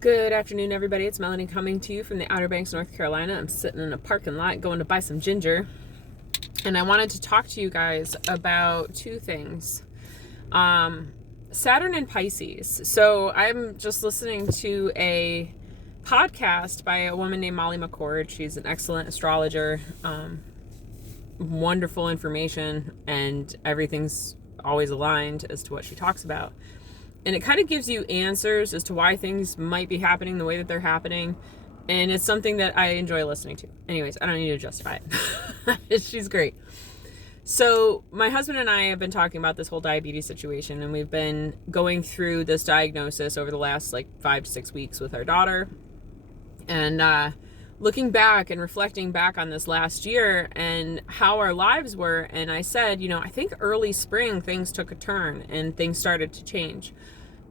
Good afternoon, everybody. It's Melanie coming to you from the Outer Banks, North Carolina. I'm sitting in a parking lot going to buy some ginger. And I wanted to talk to you guys about two things. Saturn and Pisces. So I'm just listening to a podcast by a woman named Molly McCord. She's an excellent astrologer. Wonderful information, and everything's always aligned as to what she talks about. And it kind of gives you answers as to why things might be happening the way that they're happening. And it's something that I enjoy listening to. Anyways, I don't need to justify it. She's great. So my husband and I have been talking about this whole diabetes situation, and we've been going through this diagnosis over the last 5 to 6 weeks with our daughter. And looking back and reflecting back on this last year and how our lives were. And I said, I think early spring things took a turn and things started to change.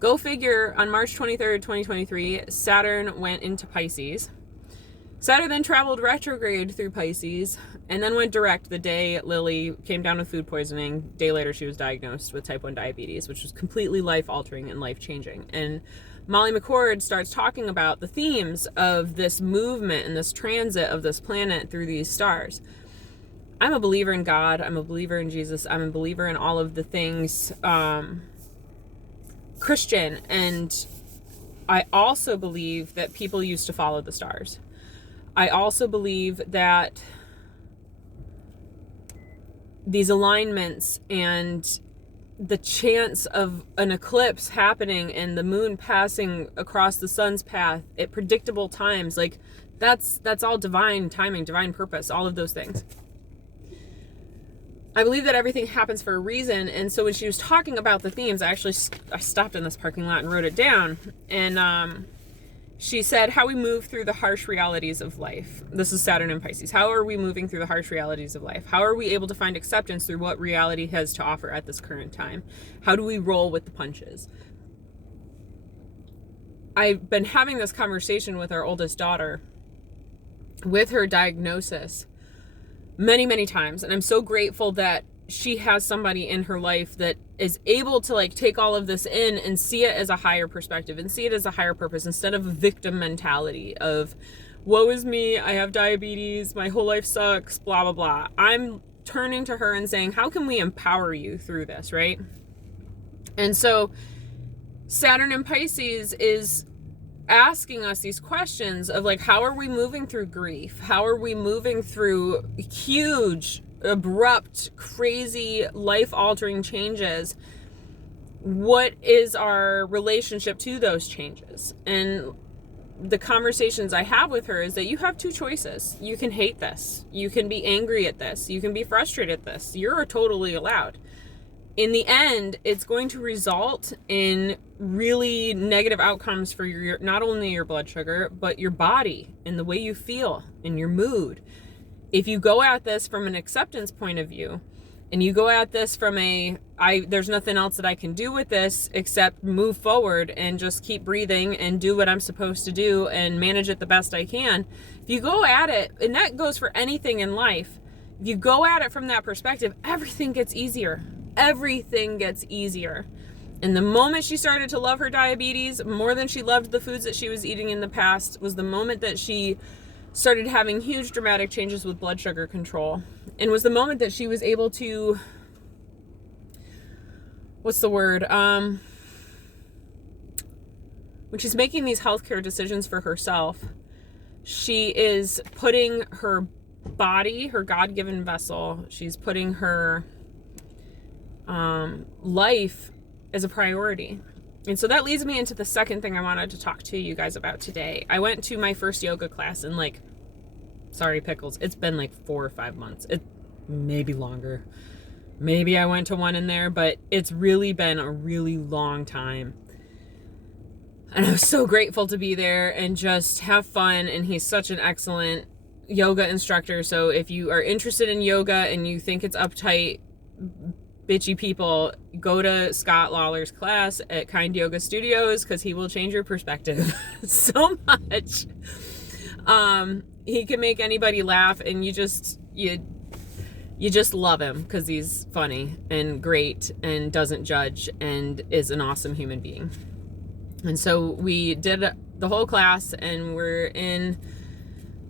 Go figure, on March 23rd, 2023, Saturn went into Pisces. Saturn then traveled retrograde through Pisces and then went direct the day Lily came down with food poisoning. A day later, she was diagnosed with type 1 diabetes, which was completely life-altering and life-changing. And Molly McCord starts talking about the themes of this movement and this transit of this planet through these stars. I'm a believer in God. I'm a believer in Jesus. I'm a believer in all of the things Christian. And I also believe that people used to follow the stars. I also believe that these alignments and the chance of an eclipse happening and the moon passing across the sun's path at predictable times, that's all divine timing, divine purpose, all of those things. I believe that everything happens for a reason. And so when she was talking about the themes, I stopped in this parking lot and wrote it down. And she said, how we move through the harsh realities of life. This is Saturn and Pisces. How are we moving through the harsh realities of life? How are we able to find acceptance through what reality has to offer at this current time? How do we roll with the punches? I've been having this conversation with our oldest daughter with her diagnosis many, many times. And I'm so grateful that she has somebody in her life that is able to take all of this in and see it as a higher perspective and see it as a higher purpose instead of a victim mentality of, woe is me, I have diabetes, my whole life sucks, blah, blah, blah. I'm turning to her and saying, how can we empower you through this, right? And so Saturn in Pisces is asking us these questions of how are we moving through grief? How are we moving through huge, abrupt, crazy, life-altering changes? What is our relationship to those changes? And the conversations I have with her is that you have two choices. You can hate this. You can be angry at this. You can be frustrated at this. You're totally allowed. In the end, it's going to result in really negative outcomes for not only your blood sugar, but your body and the way you feel and your mood. If you go at this from an acceptance point of view, and you go at this from there's nothing else that I can do with this except move forward and just keep breathing and do what I'm supposed to do and manage it the best I can. If you go at it, and that goes for anything in life, if you go at it from that perspective, everything gets easier. Everything gets easier. And the moment she started to love her diabetes more than she loved the foods that she was eating in the past was the moment that she started having huge dramatic changes with blood sugar control, and was the moment that she was able to, when she's making these healthcare decisions for herself, she is putting her body, her God-given vessel, she's putting her life as a priority. And so that leads me into the second thing I wanted to talk to you guys about today. I went to my first yoga class in sorry pickles, it's been 4 or 5 months. It maybe longer. Maybe I went to one in there, but it's really been a really long time. And I was so grateful to be there and just have fun. And he's such an excellent yoga instructor. So if you are interested in yoga and you think it's uptight, bitchy people, go to Scott Lawler's class at Kind Yoga Studios, because he will change your perspective so much. He can make anybody laugh, and you just love him because he's funny and great and doesn't judge and is an awesome human being. And so we did the whole class, and we're in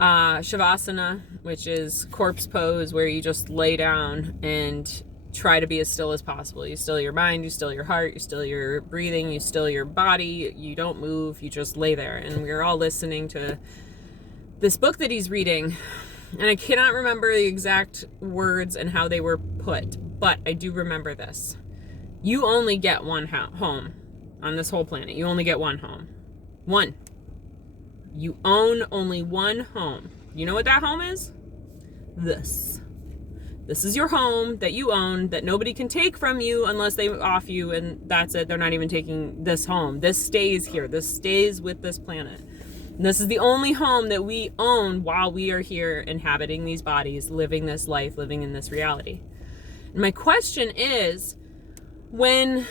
Shavasana, which is corpse pose, where you just lay down and try to be as still as possible. You still your mind, you still your heart, you still your breathing, you still your body, you don't move, you just lay there. And we're all listening to this book that he's reading, and I cannot remember the exact words and how they were put, but I do remember this. You only get one home on this whole planet. You only get one home. One. You own only one home. You know what that home is? This. This is your home that you own, that nobody can take from you unless they off you, and that's it. They're not even taking this home. This stays here. This stays with this planet. And this is the only home that we own while we are here inhabiting these bodies, living this life, living in this reality. And my question is, when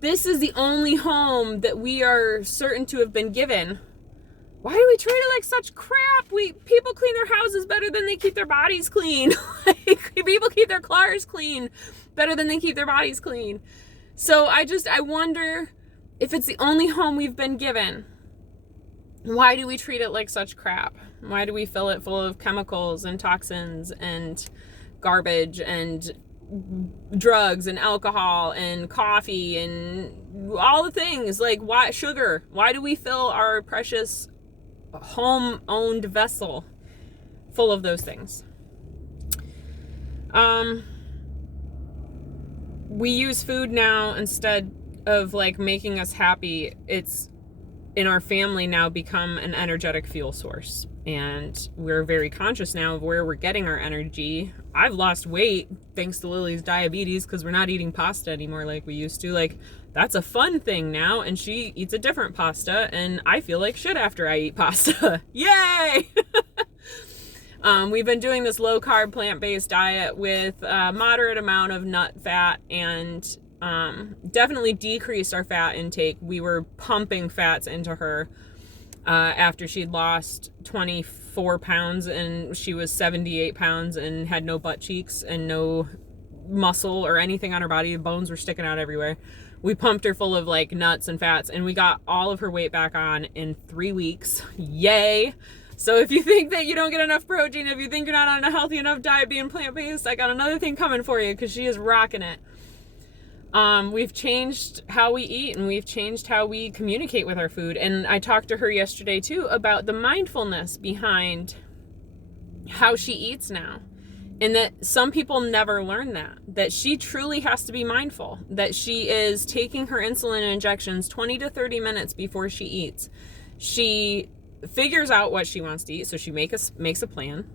this is the only home that we are certain to have been given, why do we treat it like such crap? People clean their houses better than they keep their bodies clean. Like, people keep their cars clean better than they keep their bodies clean. So I wonder, if it's the only home we've been given, why do we treat it like such crap? Why do we fill it full of chemicals and toxins and garbage and drugs and alcohol and coffee and all the things? Like, why sugar? Why do we fill our precious home-owned vessel full of those things? We use food now instead of like making us happy. It's in our family now become an energetic fuel source, and we're very conscious now of where we're getting our energy. I've lost weight thanks to Lily's diabetes, because we're not eating pasta anymore like we used to. Like, that's a fun thing now, and she eats a different pasta, and I feel like shit after I eat pasta. Yay! We've been doing this low-carb, plant-based diet with a moderate amount of nut fat, and definitely decreased our fat intake. We were pumping fats into her after she'd lost 24 pounds, and she was 78 pounds and had no butt cheeks and no muscle or anything on her body. The bones were sticking out everywhere. We pumped her full of like nuts and fats, and we got all of her weight back on in 3 weeks. Yay! So if you think that you don't get enough protein, if you think you're not on a healthy enough diet being plant-based, I got another thing coming for you, because she is rocking it. We've changed how we eat, and we've changed how we communicate with our food. And I talked to her yesterday too about the mindfulness behind how she eats now. And that some people never learn that she truly has to be mindful, that she is taking her insulin injections 20 to 30 minutes before she eats. She figures out what she wants to eat, so she makes a plan.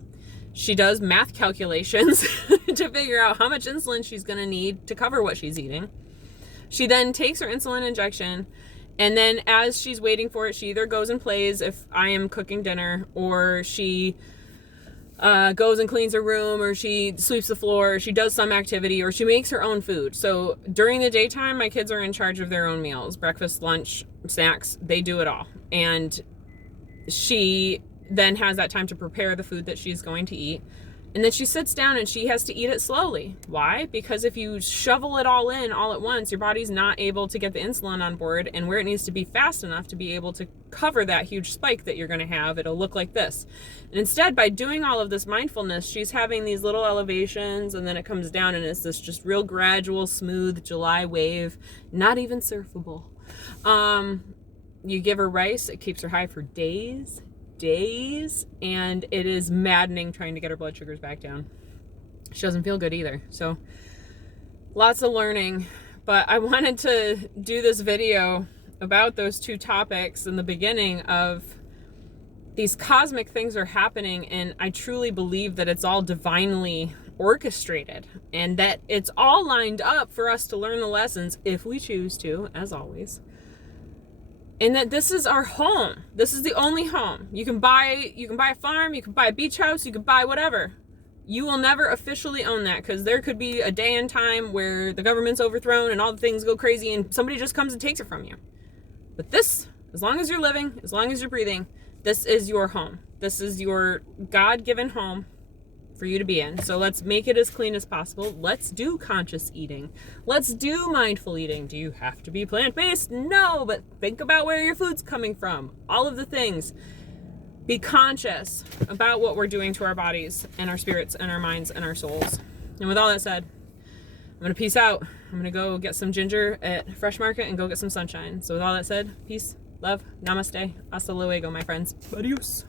She does math calculations to figure out how much insulin she's going to need to cover what she's eating. She then takes her insulin injection, and then as she's waiting for it, she either goes and plays if I am cooking dinner, or she goes and cleans her room, or she sweeps the floor, or she does some activity, or she makes her own food. So during the daytime, my kids are in charge of their own meals, breakfast, lunch, snacks, they do it all. And she then has that time to prepare the food that she's going to eat. And then she sits down and she has to eat it slowly. Why? Because if you shovel it all in all at once, your body's not able to get the insulin on board, and where it needs to be fast enough to be able to cover that huge spike that you're going to have, it'll look like this. And instead, by doing all of this mindfulness, she's having these little elevations, and then it comes down, and it's this just real gradual, smooth July wave, not even surfable. You give her rice, it keeps her high for days, and it is maddening trying to get her blood sugars back down. She doesn't feel good either. So lots of learning, but I wanted to do this video about those two topics in the beginning of these cosmic things are happening, and I truly believe that it's all divinely orchestrated, and that it's all lined up for us to learn the lessons if we choose to, as always. And that this is our home. This is the only home. You can buy a farm, you can buy a beach house, you can buy whatever. You will never officially own that, because there could be a day and time where the government's overthrown and all the things go crazy and somebody just comes and takes it from you. But this, as long as you're living, as long as you're breathing, this is your home. This is your God-given home for you to be in. So let's make it as clean as possible. Let's do conscious eating. Let's do mindful eating. Do you have to be plant-based? No, but think about where your food's coming from. All of the things. Be conscious about what we're doing to our bodies and our spirits and our minds and our souls. And with all that said, I'm going to peace out. I'm going to go get some ginger at Fresh Market and go get some sunshine. So with all that said, peace, love, namaste, hasta luego, my friends. Adios.